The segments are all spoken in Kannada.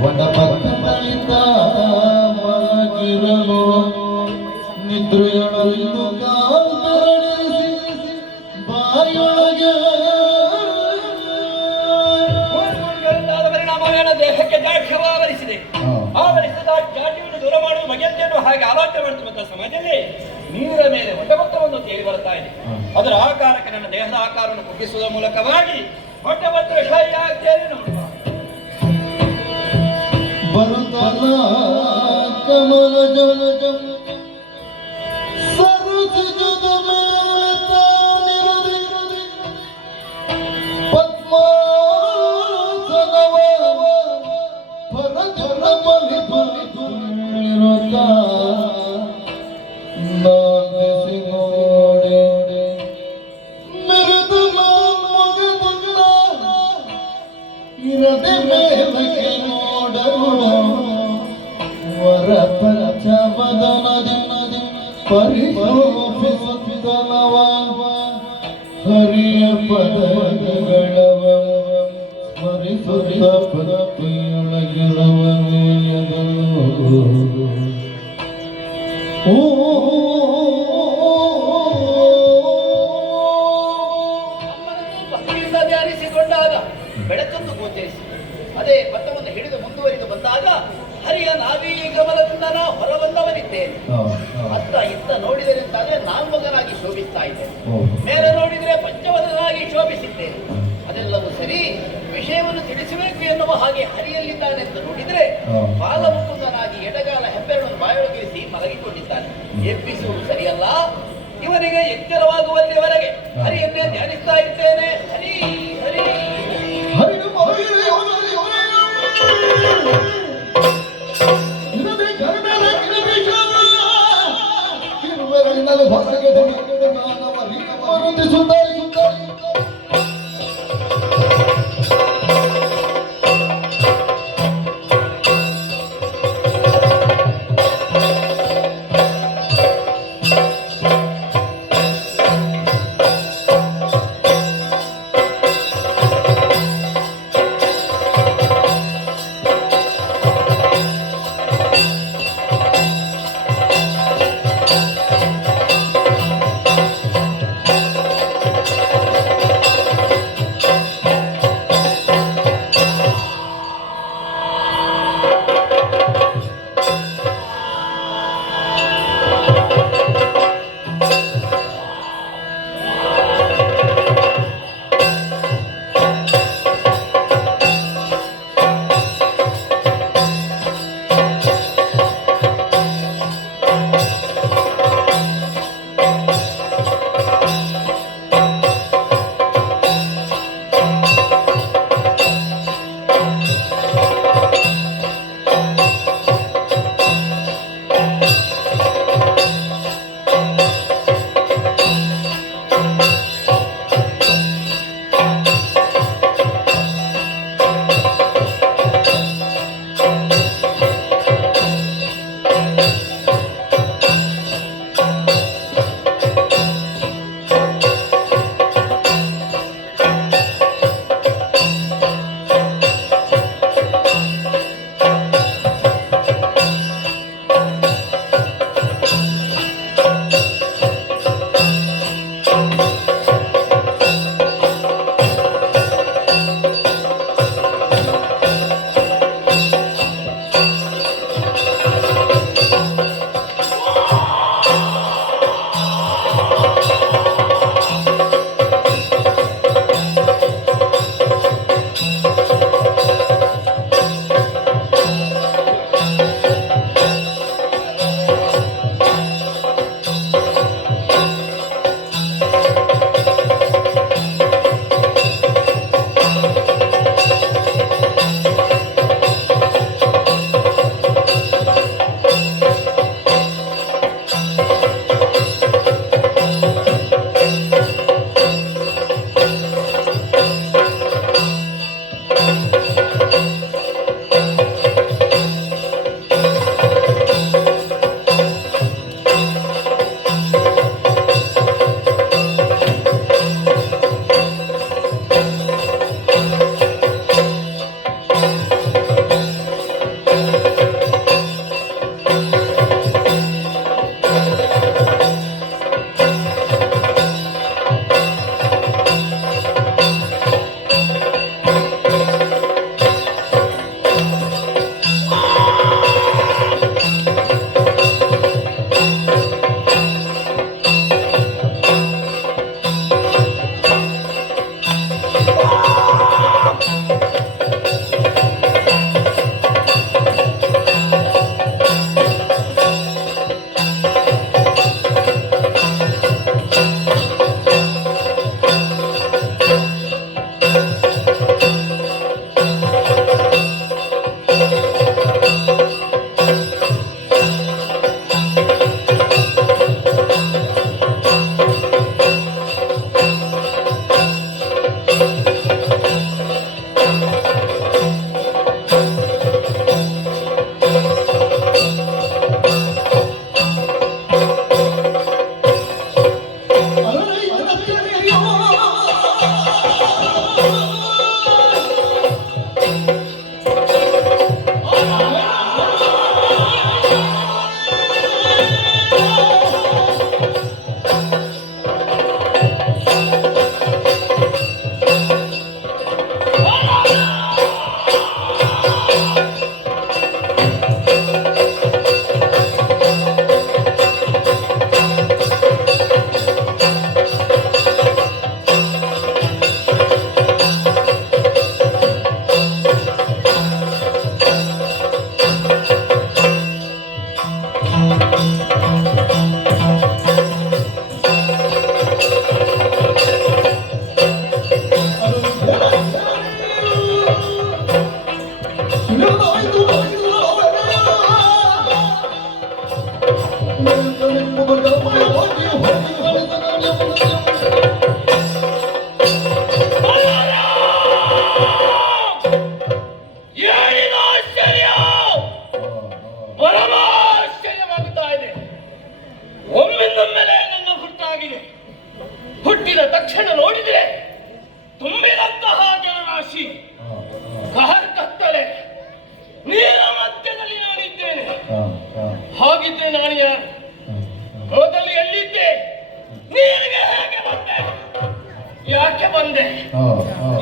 ವನಪಕ್ಕದಲ್ಲಿದ್ದ ಮಲಗಿರಲು ನಿದ್ರೆಯೊಳಗಿಂದು ಕಾಲ್ಬೆರಳಿಸಿ ಬಾಯೊಳಗೆ ಪರಿಣಾಮವೇನ ದೇಹಕ್ಕೆ ಜಾಠ್ಯವ ಆವರಿಸಿದೆ. ಆವರಿಸಿದ ಜಾಠ್ಯವನ್ನು ದೂರ ಮಾಡುವ ಬಗೆಯನ್ನು ಹಾಗೆ ಆಲೋಚನೆ ಮಾಡುತ್ತಿರುವಂತಹ ಸಮಯದಲ್ಲಿ ನೀರ ಮೇಲೆ ಹೊಟ್ಟೆಭತ್ತವನ್ನು ತೇಲಿ ಬರ್ತಾ ಇದೆ. ಅದರ ಆಕಾರಕ್ಕೆ ನನ್ನ ದೇಹದ ಆಕಾರವನ್ನು ಕುಗ್ಗಿಸುವ ಮೂಲಕವಾಗಿ ಹೊಟ್ಟೆಭತ್ತ ವಿಷಯ ನೋಡುವ ಬರುತ್ತಲ ಕಮಲ ಜಲ ಸರಸಿಜದ ಮೇಲೆ ತಾನಿರದಿ ಪದ್ಮಾಸನವ ಪರಜನ ಬಲಿ ಬಲಿರುತ್ತ ನಾಂದಿಸಿ ನೋಡೆ ಮೆರೆದು ಮುಗಿದ ಇರದೆ ಮೇಲಕ್ಕೆ ನೋಡರು ವರ ಪಂಚವದನದಿ ಪರಿಶೋಭಿಸುತ್ತಲವ ಹರಿಯ ಪದಗಳವ ಸ್ಮರಿಸುತ್ತ ಪದಪಿಯೊಳಗಿರವನೆಯದನು ಭಕ್ತಿಯಿಂದ ಧ್ಯಾನಿಸಿಕೊಂಡಾಗ ಬೆಳಕನ್ನು ಗೋಚರಿಸಿ ಅದೇ ಪಥವನ್ನು ಹಿಡಿದು ಮುಂದುವರಿದು ಬಂದಾಗ ಹರಿಯ ನಾವೀ ಗಮನದಿಂದ ನಾ ಹೊರಬಂದವನಿದ್ದೇನೆ. ಅತ್ತ ಇತ್ತ ನೋಡಿದರೆ ಅಂತಾದ್ರೆ ನಾಲ್ಮಗನಾಗಿ ಶೋಭಿಸ್ತಾ ಇದ್ದೇನೆ. ಮೇಲೆ ನೋಡಿದರೆ ಪಂಚವದನಾಗಿ ಶೋಭಿಸಿದ್ದೇನೆ. ಅದೆಲ್ಲವೂ ಸರಿ. ವಿಷಯವನ್ನು ತಿಳಿಸಬೇಕು ಎನ್ನುವ ಹಾಗೆ ಹರಿಯಲ್ಲಿದ್ದಾನೆ ಅಂತ ನೋಡಿದರೆ ಬಾಲಮುಕುಂದನಾಗಿ ಎಡಗಾಲ ಹೆಬ್ಬೆರಳನ್ನು ಬಾಯೊಳಗಿರಿಸಿ ಮಲಗಿಕೊಂಡಿದ್ದಾನೆ. ಎಬ್ಬಿಸುವುದು ಸರಿಯಲ್ಲ. ಇವನಿಗೆ ಎಚ್ಚರವಾಗುವಲ್ಲಿವರೆಗೆ ಹರಿಯನ್ನೇ ಧ್ಯಾನಿಸ್ತಾ ಇದ್ದೇನೆ. ಹರಿ ಹರಿ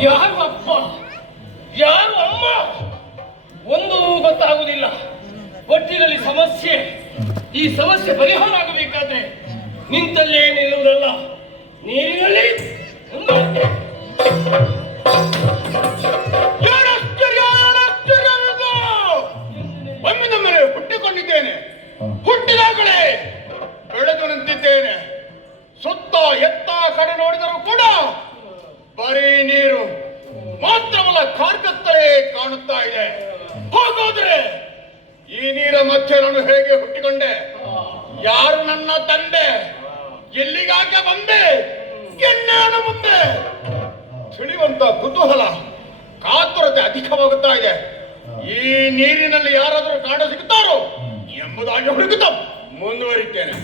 ಯಾರು ಅಪ್ಪ ಯಾರು ಅಮ್ಮ ಒಂದು ಗೊತ್ತಾಗುವುದಿಲ್ಲ. ಒಟ್ಟಿನಲ್ಲಿ ಸಮಸ್ಯೆ, ಈ ಸಮಸ್ಯೆ ಪರಿಹಾರ ಆಗಬೇಕಾದ್ರೆ ನಿಂತಲ್ಲೇ ನಿಲ್ಲುವುದಲ್ಲ, ನೀರಿನಲ್ಲಿ ಮುಂದುವರಿಕೆ. ಒಮ್ಮೆ ನಮ್ಮನೆ ಹುಟ್ಟಿಕೊಂಡಿದ್ದೇನೆ, ಹುಟ್ಟಿದಾಗಲೇ ಬೆಳೆದು ನಿಂತಿದ್ದೇನೆ. ಸುತ್ತ ಎತ್ತ ಕಡೆ ನೋಡಿದರೂ ಕೂಡ ಬರೀ ನೀರು ಮಾತ್ರವಲ್ಲ, ಕಾರ್ಗತ್ತಲೇ ಕಾಣುತ್ತಾ ಇದೆ. ಹೋಗೋದ್ರೆ ಈ ನೀರ ಮಧ್ಯೆ ನಾನು ಹೇಗೆ ಹುಟ್ಟಿಕೊಂಡೆ? ಯಾರು ನನ್ನ ತಂದೆ? ಎಲ್ಲಿಗಾಕೆ ಬಂದೆ? ಎನ್ನೇನು ಮುಂದೆ? ತಿಳಿಯುವಂತ ಕುತೂಹಲ, ಕಾತುರತೆ ಅಧಿಕವಾಗುತ್ತಾ ಇದೆ. ಈ ನೀರಿನಲ್ಲಿ ಯಾರಾದರೂ ಕಾಣ ಸಿಗುತ್ತಾರೋ ಎಂಬುದಾಗಿ ಹುಡುಕುತ್ತಾ ಮುಂದುವರಿತೇನೆ.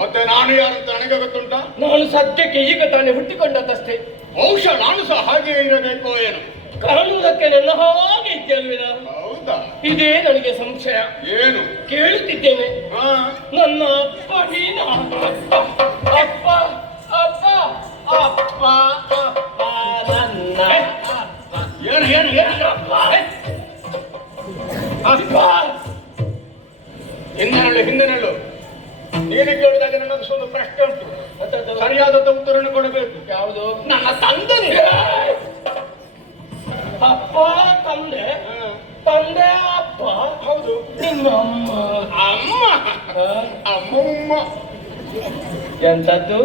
ಮತ್ತೆ ನಾನು ಯಾರಂತ ನನಗೆ ಗೊತ್ತುಂಟ? ನಾನು ಸದ್ಯಕ್ಕೆ ಈಗ ತಾನೇ ಹುಟ್ಟಿಕೊಂಡದ್ದಷ್ಟೇ. ಬಹುಶಃ ನಾನು ಸಹ ಹಾಗೆ ಇರಬೇಕು ಏನು? ಕಾಣುವುದಕ್ಕೆ ನನ್ನ ಹಾಗೆ ಇದ್ದೇಲ್ವೇ ನಾನು? ಹೌದಾ? ಇದೇ ನನಗೆ ಸಂಶಯ. ಏನು ಕೇಳುತ್ತಿದ್ದೇನೆ. ನನ್ನ ಅಪ್ಪ ನೀನು? ಅಪ್ಪ ಅಪ್ಪ ಅಪ್ಪ ಅಪ್ಪ ನನ್ನ ಏನು ಏನು ಏನು ಅಪ್ಪ ಅಪ್ಪ ಹಿಂದೆನಳು ಹಿಂದೆನಳು. ನೀನು ಕೇಳಿದಾಗ ನನಗೆ ಒಂದು ಪ್ರಶ್ನೆ ಉಂಟು, ಸರಿಯಾದ ಉತ್ತರವನ್ನು ಕೊಡಬೇಕು. ಯಾವುದು? ನನ್ನ ತಂದೆ. ಅಪ್ಪ ತಂದೆ, ತಂದೆ ಅಪ್ಪ. ಹೌದು. ನಿಮ್ಮ ಅಮ್ಮ? ಅಮ್ಮ ಅಮ್ಮ ಉಮ್ಮ. ಎಂತದ್ದು?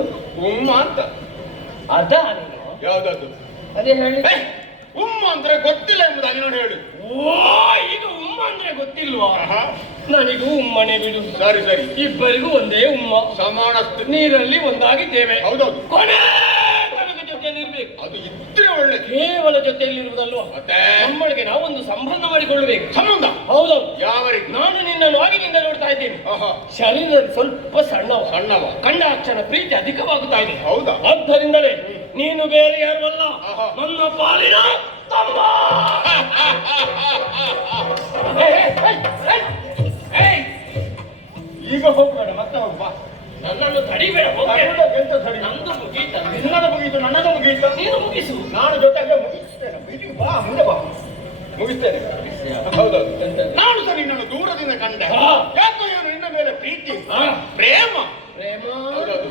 ಉಮ್ಮ ಅಂತ. ಅದ ನೀನು ಯಾವ್ದದ್ದು? ಅದೇ ಹೇಳಿ. ಉಮ್ಮ ಅಂದ್ರೆ ಗೊತ್ತಿಲ್ಲ ಎಂಬುದಾಗಿ ನೋಡಿ ಹೇಳಿ. ಓ, ಇದು ಉಮ್ಮ ಅಂದ್ರೆ ಗೊತ್ತಿಲ್ವಾ? ನನಗೂ ಉಮ್ಮನೆ ಬಿಡು. ಸರಿ ಸರಿ, ಇಬ್ಬರಿಗೂ ಒಂದೇ ಉಮ್ಮ, ಸಮಾನ ನೀರಲ್ಲಿ ಒಂದಾಗಿದ್ದೇವೆ. ಹೌದೌದು. ಕೊನೆ ತನಕ ಜೊತೆಯಲ್ಲಿರ್ಬೇಕು. ಅದು ಇದ್ರೆ ಒಳ್ಳೆ. ಕೇವಲ ಜೊತೆಯಲ್ಲಿರುವುದಲ್ವಾ, ಮತ್ತೆ ನಮ್ಮೊಳಗೆ ನಾವು ಒಂದು ಸಂಬಂಧ ಮಾಡಿಕೊಳ್ಳಬೇಕು. ಸಂಬಂಧ? ಹೌದೌದು. ಯಾವ ರೀತಿ? ನಾನು ನಿನ್ನನ್ನು ಆಗಿನಿಂದ ನೋಡ್ತಾ ಇದ್ದೇನೆ. ಶರೀರದಲ್ಲಿ ಸ್ವಲ್ಪ ಸಣ್ಣವ ಸಣ್ಣವ, ಕಂಡಾಕ್ಷಣ ಪ್ರೀತಿ ಅಧಿಕವಾಗುತ್ತಾ ಇದೆ. ಹೌದಾ? ಆದ್ದರಿಂದಲೇ ನೀನು ಬೇರೆ ಯಾರು ಅಲ್ಲ, ನನ್ನ ಪಾಲಿನ ತಮ್ಮ. ಈಗ ಹೋಗ್ಬೇಡ, ಮತ್ತೆ ಹೋಗ್ಬಾ. ನನ್ನನ್ನು ತಡಿಬೇಡ. ಎಂತ ಸರಿ? ನಂದು ಮುಗೀತ. ನಿನ್ನದು ಮುಗೀತು, ನನ್ನದು ಮುಗೀತು. ನೀನು ಮುಗಿಸು. ನಾನು ಜೊತೆಗೆ ಮುಗಿಸ್ತೇನೆ. ಬಿಡಿ, ಬಾ ಮುಂದೆ ಬಾ, ಮುಗಿಸ್ತೇನೆ. ಹೌದೌದು. ನಾನು ಸಹ ನಿನ್ನನ್ನು ದೂರದಿಂದ ಕಂಡೆ. ಯಾಕೋ ಏನು ನಿನ್ನ ಮೇಲೆ ಪ್ರೀತಿ, ಪ್ರೇಮ. ಪ್ರೇಮ? ಹೌದೌದು.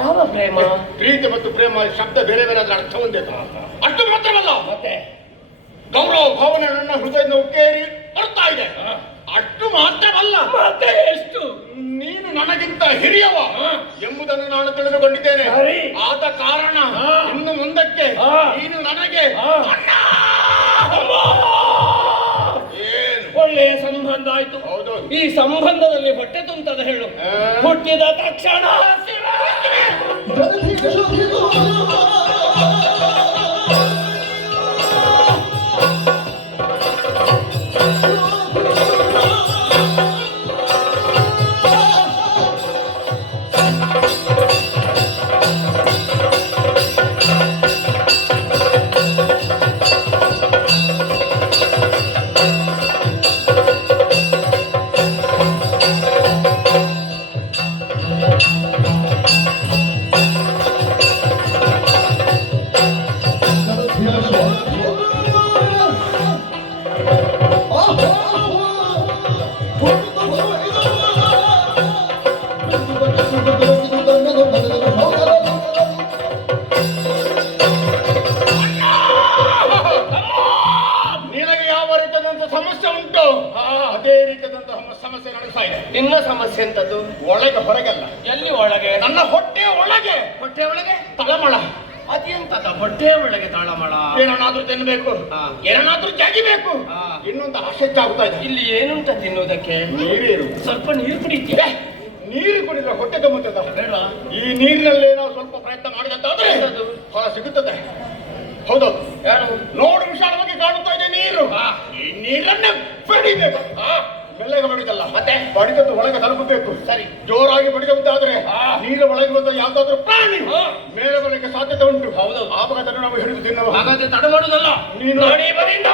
ಯಾವ ಪ್ರೇಮ? ಪ್ರೀತಿ ಮತ್ತು ಪ್ರೇಮ ಶಬ್ದ ಬೇರೆ ಬೇರೆ ಅದರ ಅರ್ಥ ಒಂದೇ. ಅಷ್ಟು ಮಾತ್ರವಲ್ಲ, ಮತ್ತೆ ಗೌರವ ಭಾವನೆ ನನ್ನ ಹೃದಯದಿಂದ ಉಕ್ಕೇರಿ ಬರ್ತಾ ಇದೆ. ಅಷ್ಟು ಮಾತ್ರವಲ್ಲ, ಮತ್ತೆ ಎಷ್ಟು? ನೀನು ನನಗಿಂತ ಹಿರಿಯವ ಎಂಬುದನ್ನು ನಾನು ತಿಳಿದುಕೊಂಡಿದ್ದೇನೆ. ಆದ ಕಾರಣ ಇನ್ನು ಮುಂದಕ್ಕೆ ನೀನು ನನಗೆ ಏನು ಒಳ್ಳೆಯ ಸಂಬಂಧ ಆಯ್ತು. ಹೌದೌದು. ಈ ಸಂಬಂಧದಲ್ಲಿ ಹೊಟ್ಟೆ ತುಂತದ ಹೇಳು. ಹುಟ್ಟಿದ ತಕ್ಷಣ ನಿನಗೆ ಯಾವ ರೀತಿಯಾದಂತಹ ಸಮಸ್ಯೆ ಉಂಟು ಅದೇ ರೀತಿಯಾದಂತಹ ಸಮಸ್ಯೆ ನಡೆಸ್ತಾ ಇದೆ. ನಿನ್ನ ಸಮಸ್ಯೆ ಎಂತದ್ದು? ಒಳಗೆ ಹೊರಗಲ್ಲ. ಎಲ್ಲಿ ಒಳಗೆ? ನನ್ನ ಹೊಟ್ಟೆ ಒಳಗೆ. ಹೊಟ್ಟೆ ಒಳಗೆ ತಳಮಳ. ಅದು ಎಂತದ ಹೊಟ್ಟೆ ಒಳಗೆ ತಾಳಮಳ. ಏನನ್ನಾದ್ರೂ ತಿನ್ಬೇಕು, ಹಾ. ಏನನ್ನಾದ್ರೂ ಜಗಿಬೇಕು. ಹಾ. ಇನ್ನೊಂದು ಆಸಕ್ತಿ ಇದೆ. ಇಲ್ಲಿ ಏನುಂಟ ತಿನ್ನುವುದಕ್ಕೆ? ನೀರು. ಸ್ವಲ್ಪ ನೀರು ಕುಡಿತೀಯ? ನೀರು ಕುಡಿದ್ರೆ ಹೊಟ್ಟೆ ತುಂಬುತ್ತದೆ. ಬೇಡ. ಈ ನೀರಿನಲ್ಲೇ ನಾವು ಸ್ವಲ್ಪ ಪ್ರಯತ್ನ ಮಾಡಿದಂತಾದ್ರೆ ಎಂತದು? ಫಲ ಸಿಗುತ್ತದೆ. ಹೌದೌದು. ಯಾರು? ನೋಡು ವಿಶಾಲವಾಗಿ ಕಾಣುತ್ತಾ ಇದೆ ನೀರು. ಹಾ. ಈ ನೀರನ್ನೇ ಬಡಿಬೇಕು. ಮೆಲ್ಲಗೆ ಬಡಿದಲ್ಲ, ಮತ್ತೆ ಬಡಿದದ್ದು ಒಳಗೆ ತಲುಪಬೇಕು. ಸರಿ. ಜೋರಾಗಿ ಬಡಿದಂತಾದ್ರೆ ಹಾ. ನೀರ ಒಳಗೆ ಬಂದ ಯಾವ್ದಾದ್ರು ಪ್ರಾಣಿ ಹಾ. ಮೇಲೆ ಬರಲಿಕ್ಕೆ ಸಾಧ್ಯತೆ ಉಂಟು. ಹೌದು. ಆವಾಗ ಅದನ್ನು ನಾವು ಹಿಡಿದು ತಿನ್ನಬಹುದು. ಹಾಗಾದ್ರೆ ತಡ ಮಾಡುದಲ್ಲ. ನೀನು ನೋಡಿ ಬರಿಂದ.